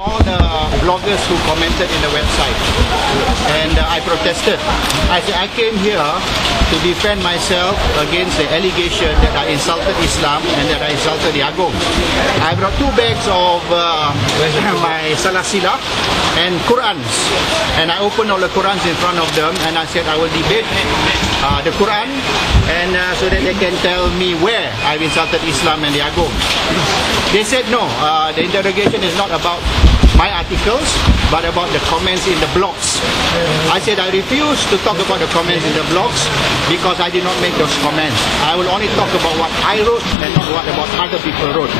all the bloggers who commented in the website, and I protested. I said I came here to defend myself against the allegation that I insulted Islam and that I insulted the Agong. I brought 2 bags of my salasila and Qurans, and I opened all the Qurans in front of them, and I said I will debate the Quran, and so that they can tell me where I've insulted Islam and the Agong. They said no, the interrogation is not about my articles, but about the comments in the blogs. I said I refuse to talk about the comments in the blogs because I did not make those comments. I will only talk about what I wrote and not what about other people wrote.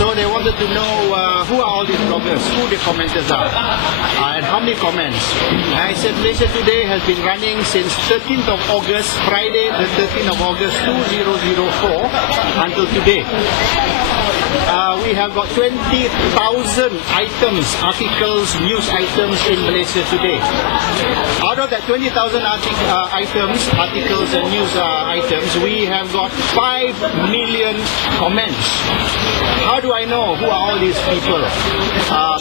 So they wanted to know who are all these bloggers, who the commenters are, and how many comments. I said Malaysia Today has been running since 13th of August, Friday the 13th of August 2004 until today. We have got 20,000 items, articles, news items in Malaysia Today. Out of that 20,000 items, articles and news items, we have got 5 million comments. How do I know who are all these people?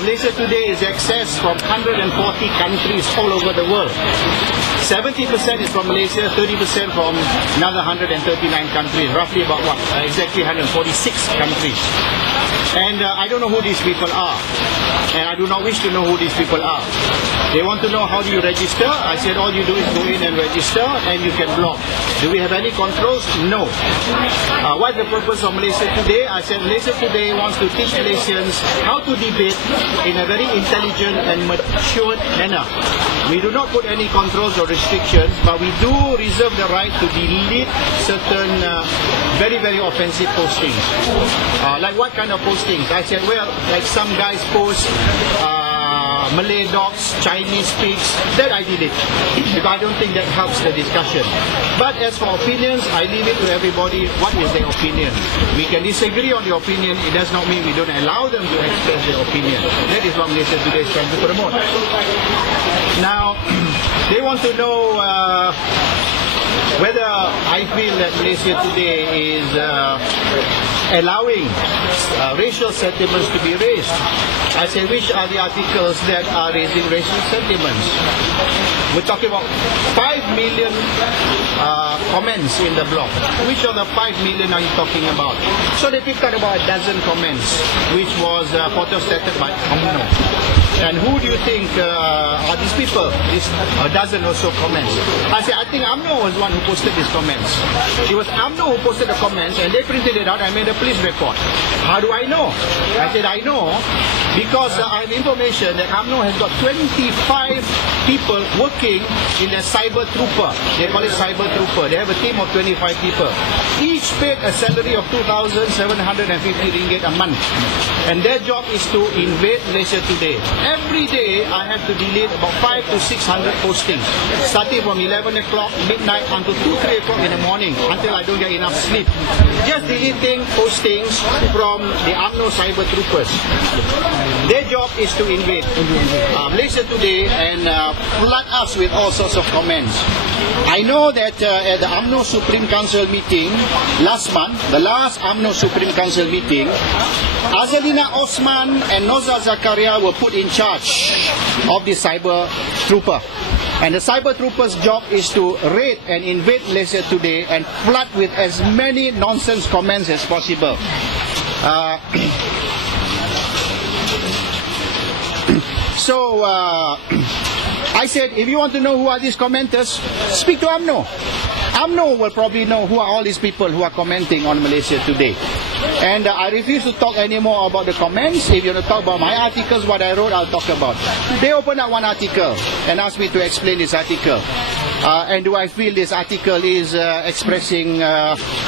Malaysia Today is accessed from 140 countries all over the world. 70% is from Malaysia, 30% from another 139 countries, roughly about what? Exactly 146 countries. And I don't know who these people are, and I do not wish to know who these people are. They want to know how do you register. I said all you do is go in and register and you can blog. Do we have any controls? No. What's the purpose of Malaysia Today? I said Malaysia Today wants to teach Malaysians how to debate in a very intelligent and matured manner. We do not put any controls or restrictions, but we do reserve the right to delete certain very, very offensive postings. Like what kind of postings? I said, well, like some guys post Malay dogs, Chinese pigs, that I delete because I don't think that helps the discussion. But as for opinions, I leave it to everybody. What is their opinion? We can disagree on the opinion. It does not mean we don't allow them to express their opinion. That is what Malaysia Today is trying to promote. Now, they want to know whether I feel that Malaysia Today is allowing racial sentiments to be raised. I say, which are the articles that are raising racial sentiments? We're talking about 5 million comments in the blog. Which of the 5 million are you talking about? So they picked out about a dozen comments, which was photostated by UMNO. And who do you think are these people? This a dozen or so comments. I said, I think UMNO was one who posted these comments. It was UMNO who posted the comments, and they printed it out. I made a police report. How do I know? I said, I know because I have information that UMNO has got 25 people working in their cyber trooper. They call it cyber trooper. They have a team of 25 people. Each paid a salary of 2,750 ringgit a month. And their job is to invade Malaysia Today. Every day I have to delete about 500 to 600 postings, starting from 11 o'clock midnight until 2, 3 o'clock in the morning until I don't get enough sleep. Just deleting postings from the UMNO cyber troopers. Their job is to invade Malaysia Today and flood us with all sorts of comments. I know that at the UMNO Supreme Council meeting last month, the last UMNO Supreme Council meeting, Azalina Osman and Noza Zakaria were put in charge of the cyber trooper. And the cyber trooper's job is to raid and invade Malaysia Today and flood with as many nonsense comments as possible. So I said, if you want to know who are these commenters, speak to UMNO. UMNO will probably know who are all these people who are commenting on Malaysia Today. And I refuse to talk anymore about the comments. If you want to talk about my articles, what I wrote, I'll talk about. They opened up one article and asked me to explain this article. And do I feel this article is expressing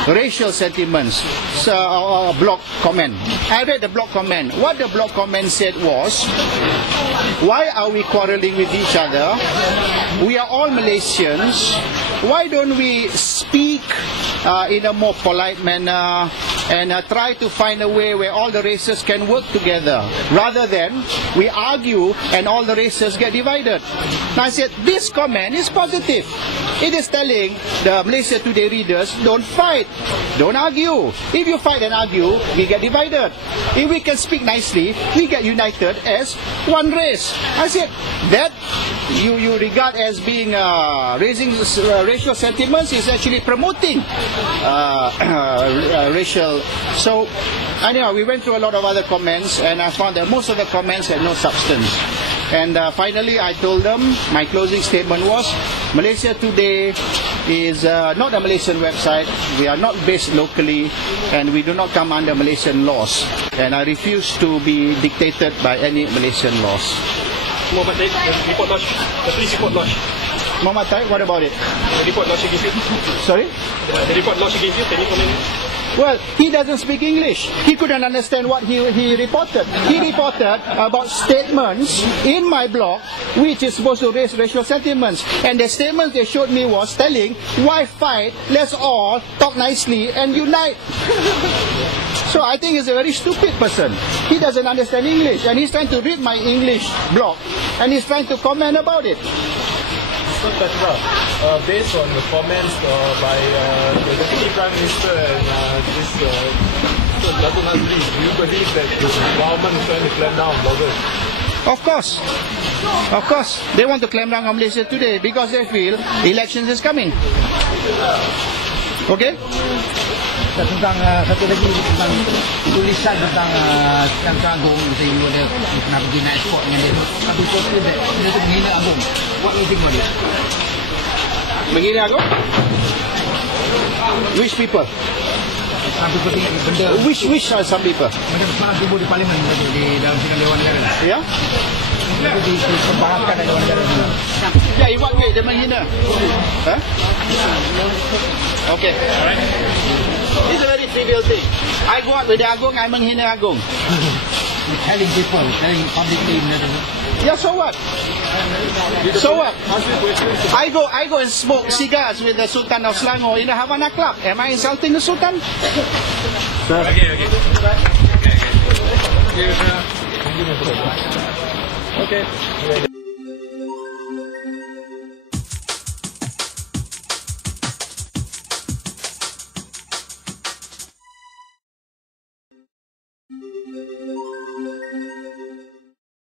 racial sentiments? So, a blog comment. I read the blog comment. What the blog comment said was, why are we quarreling with each other? We are all Malaysians. Why don't we speak in a more polite manner and try to find a way where all the races can work together, rather than we argue and all the races get divided. Now I said, this comment is positive. It is telling the Malaysia Today readers, don't fight, don't argue. If you fight and argue, we get divided. If we can speak nicely, we get united as one race. I said, that you regard as being raising racial sentiments is actually promoting racial. So anyhow, we went through a lot of other comments, and I found that most of the comments had no substance. And finally, I told them, my closing statement was, Malaysia Today is not a Malaysian website. We are not based locally, and we do not come under Malaysian laws. And I refuse to be dictated by any Malaysian laws. Muhammad Taib, report lodge. The police report lodge. Muhammad Taib, what about it? The report lodge against you. Sorry? The report lodge against you. Can you comment? Well, he doesn't speak English. He couldn't understand what he reported. He reported about statements in my blog which is supposed to raise racial sentiments. And the statements they showed me was telling, why fight? Let's all talk nicely and unite. So I think he's a very stupid person. He doesn't understand English, and he's trying to read my English blog, and he's trying to comment about it. So Petra, based on the comments by the Deputy Prime Minister and this Dato' Nazri, do you believe that the government is trying to clamp down on bloggers? Of course. Of course. They want to clamp down on Malaysia Today because they feel elections is coming. Okay? Tentang satu lagi tentang tulisan tentang Tuan Agong, kita dia pernah pergi naik sport dengan dia. Satu poster dia tu menghina Agong. What do you think about it? Menghina Agong? Which people? Satu benda. Which are some people? Macam semalam timbul di Parlimen tadi di dalam sidang Dewan Negara. Ya? Itu dibahaskan dalam Dewan Negara. Ya, in what way dia menghina? Huh? Okay. Alright. It's a very trivial thing. I go out with the Agong, I menghina Agong. Telling people, telling publicly. Yeah, so what? So what? I go and smoke cigars with the Sultan of Selangor in the Havana Club. Am I insulting the Sultan? Okay.